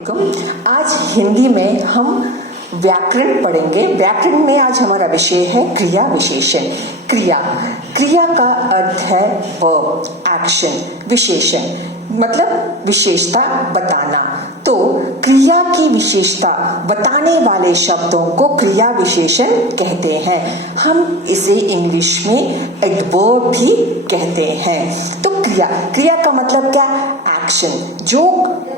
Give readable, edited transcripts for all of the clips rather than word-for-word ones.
आज हिंदी में हम व्याकरण पढ़ेंगे। व्याकरण में आज हमारा विषय है क्रिया विशेषण। क्रिया क्रिया का अर्थ है वर्ब, एक्शन। विशेषण मतलब विशेषता बताना। तो क्रिया की विशेषता बताने वाले शब्दों को क्रिया विशेषण कहते हैं। हम इसे इंग्लिश में एडवर्ब भी कहते हैं। तो क्रिया का मतलब क्या? एक्शन। जो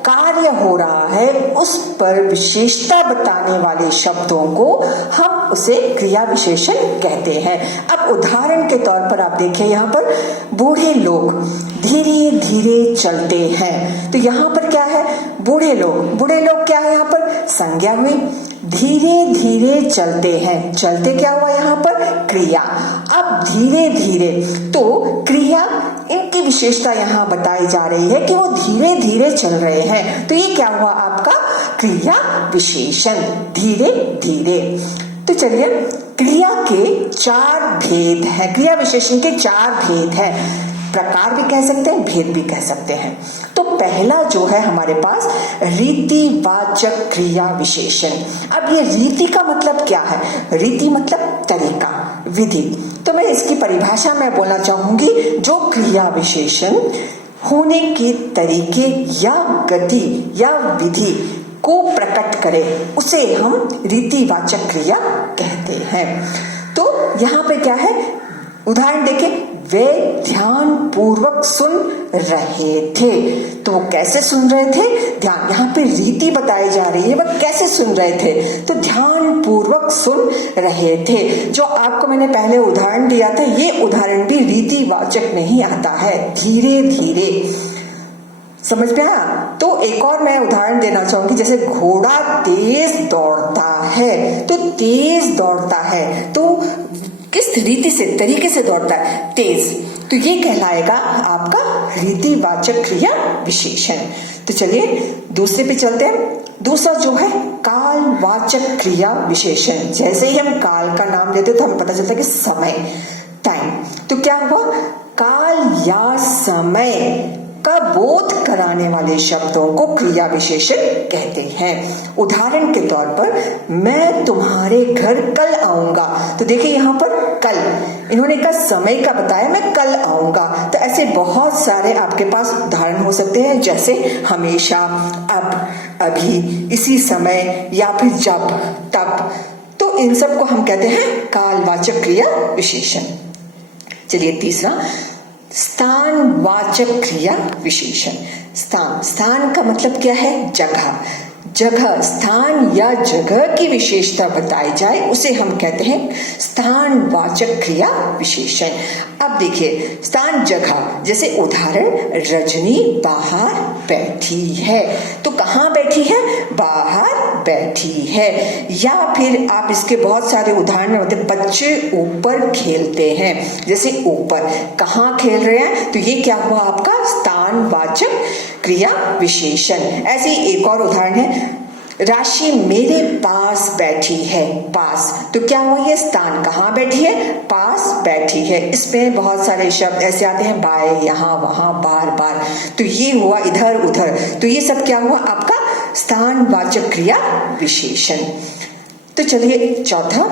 कार्य हो रहा है उस पर विशेषता बताने वाले शब्दों को हम उसे क्रिया विशेषण कहते हैं। अब उदाहरण के तौर पर आप देखिए, यहाँ पर बूढ़े लोग धीरे धीरे चलते हैं। तो यहाँ पर क्या है? बूढ़े लोग क्या है? यहाँ पर संज्ञा हुई। धीरे धीरे चलते हैं, चलते क्या हुआ यहाँ पर? क्रिया। अब धीरे धीरे, तो क्रिया इनकी विशेषता यहाँ बताई जा रही है कि वो धीरे धीरे चल रहे हैं। तो ये क्या हुआ आपका? क्रिया विशेषण, धीरे धीरे। तो चलिए, क्रिया के चार भेद हैं। क्रिया विशेषण के चार भेद हैं। प्रकार भी कह सकते हैं, भेद भी कह सकते हैं। तो पहला जो है हमारे पास रीतिवाचक क्रिया विशेषण। अब ये रीति का मतलब क्या है? रीति मतलब तरीका, विधि। तो मैं इसकी परिभाषा में बोलना चाहूंगी, जो क्रिया विशेषण होने के तरीके या गति या विधि को प्रकट करे उसे हम रीतिवाचक क्रिया कहते हैं। तो यहाँ पे क्या है? उदाहरण देखें, वे ध्यान पूर्वक सुन रहे थे। तो वो कैसे सुन रहे थे? ध्यान, यहाँ पे रीति बताई जा रही है, वह कैसे सुन रहे थे? तो ध्यान पूर्वक सुन रहे थे। जो आपको मैंने पहले उदाहरण दिया था, ये उदाहरण भी रीतिवाचक नहीं आता है, धीरे धीरे। समझ में आया? तो एक और मैं उदाहरण देना चाहूंगी, जैसे घोड़ा तेज दौड़ता है। तो तेज दौड़ता है तो किस रीति से, तरीके से दौड़ता है? तेज। तो ये कहलाएगा आपका रीतिवाचक क्रिया विशेषण। तो चलिए दूसरे पे चलते हैं। दूसरा जो है कालवाचक क्रिया विशेषण। जैसे ही हम काल का नाम लेते तो हमें पता चलता है कि समय, टाइम। तो क्या हुआ? काल या समय का बोध कराने वाले शब्दों को क्रिया विशेषण कहते हैं। उदाहरण के तौर पर, मैं तुम्हारे घर कल आऊंगा। तो देखिए यहाँ पर कल, इन्होंने कहा समय का बताया, मैं कल आऊंगा। तो ऐसे बहुत सारे आपके पास उदाहरण हो सकते हैं, जैसे हमेशा, अब, अभी, इसी समय, या फिर जब, तब। तो इन सब को हम कहते हैं कालवाचक क्रिया विशेषण। चलिए तीसरा, स्थानवाचक क्रिया विशेषण। स्थान का मतलब क्या है? जगह, स्थान या जगह की विशेषता बताई जाए उसे हम कहते हैं स्थानवाचक क्रिया विशेषण। अब देखिए, स्थान, जगह, जैसे उदाहरण, रजनी बाहर बैठी है। तो कहाँ बैठी है? बाहर बैठी है। या फिर आप इसके बहुत सारे उदाहरण होते हैं, बच्चे ऊपर खेलते हैं। जैसे ऊपर, कहाँ खेल रहे हैं? तो ये क्या हुआ आपका? स्थानवाचक क्रिया विशेषण। ऐसे एक और उदाहरण है, राशि मेरे पास बैठी है। पास, तो क्या हुआ? ये स्थान, कहाँ बैठी है? पास बैठी है। इसमें बहुत सारे शब्द ऐसे आते हैं, बाय, यहाँ, वहां, बार बार। तो ये हुआ इधर उधर। तो ये सब क्या हुआ आपका? स्थानवाचक क्रिया विशेषण। तो चलिए चौथा,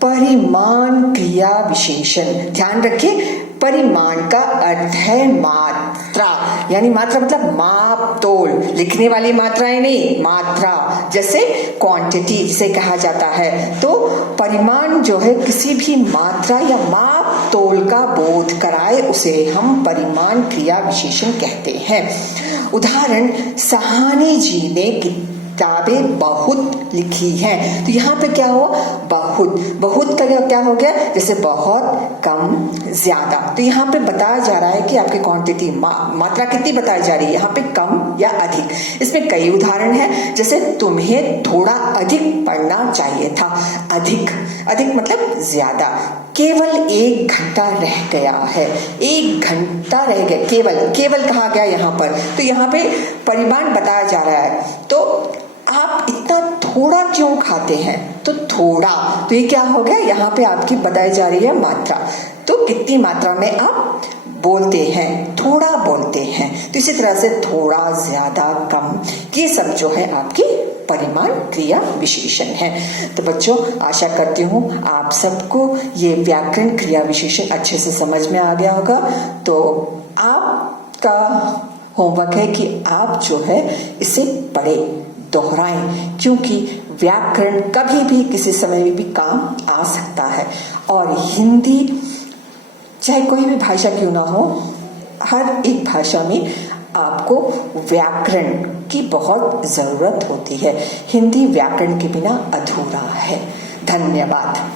परिमाण क्रिया विशेषण। ध्यान रखिए, परिमाण का अर्थ है मात्रा, यानी मात्रा मतलब माप तोल, लिखने वाली मात्राएं नहीं, मात्रा। जैसे क्वांटिटी जिसे कहा जाता है। तो परिमाण जो है किसी भी मात्रा या माप तोल का बोध कराए उसे हम परिमाण क्रिया विशेषण कहते हैं। उदाहरण, सहानी जी ने किताबें बहुत लिखी हैं। तो यहाँ पे क्या हुआ? बहुत का क्या हो गया? जैसे बहुत, कम, ज्यादा। तो यहाँ पे बताया जा रहा है कि आपकी क्वांटिटी, मात्रा कितनी बताई जा रही है, यहाँ पे कम या अधिक। इसमें कई उदाहरण हैं, जैसे तुम्हें थोड़ा अधिक पढ़ना चाहिए था। अधिक मतलब ज्यादा। केवल 1 घंटा रह गया है। 1 घंटा रह गया, केवल कहा गया यहाँ पर। तो यहाँ पे परिमाण बताया जा रहा है। तो आप इतना थोड़ा क्यों खाते हैं? तो थोड़ा, तो ये क्या हो गया? यहाँ पे आपकी बताई जा रही है मात्रा। तो कितनी मात्रा में आप बोलते हैं, थोड़ा बोलते हैं। तो इसी तरह से थोड़ा, ज्यादा, कम, ये सब जो है आपकी परिमाण क्रिया विशेषण है। तो बच्चों, आशा करती हूँ आप सबको ये व्याकरण क्रिया विशेषण अच्छे से समझ में आ गया होगा। तो आपका होमवर्क है कि आप जो है इसे पढ़े, दोहराएं, क्योंकि व्याकरण कभी भी किसी समय में भी काम आ सकता है। और हिंदी चाहे कोई भी भाषा क्यों ना हो, हर एक भाषा में आपको व्याकरण की बहुत जरूरत होती है। हिंदी व्याकरण के बिना अधूरा है। धन्यवाद।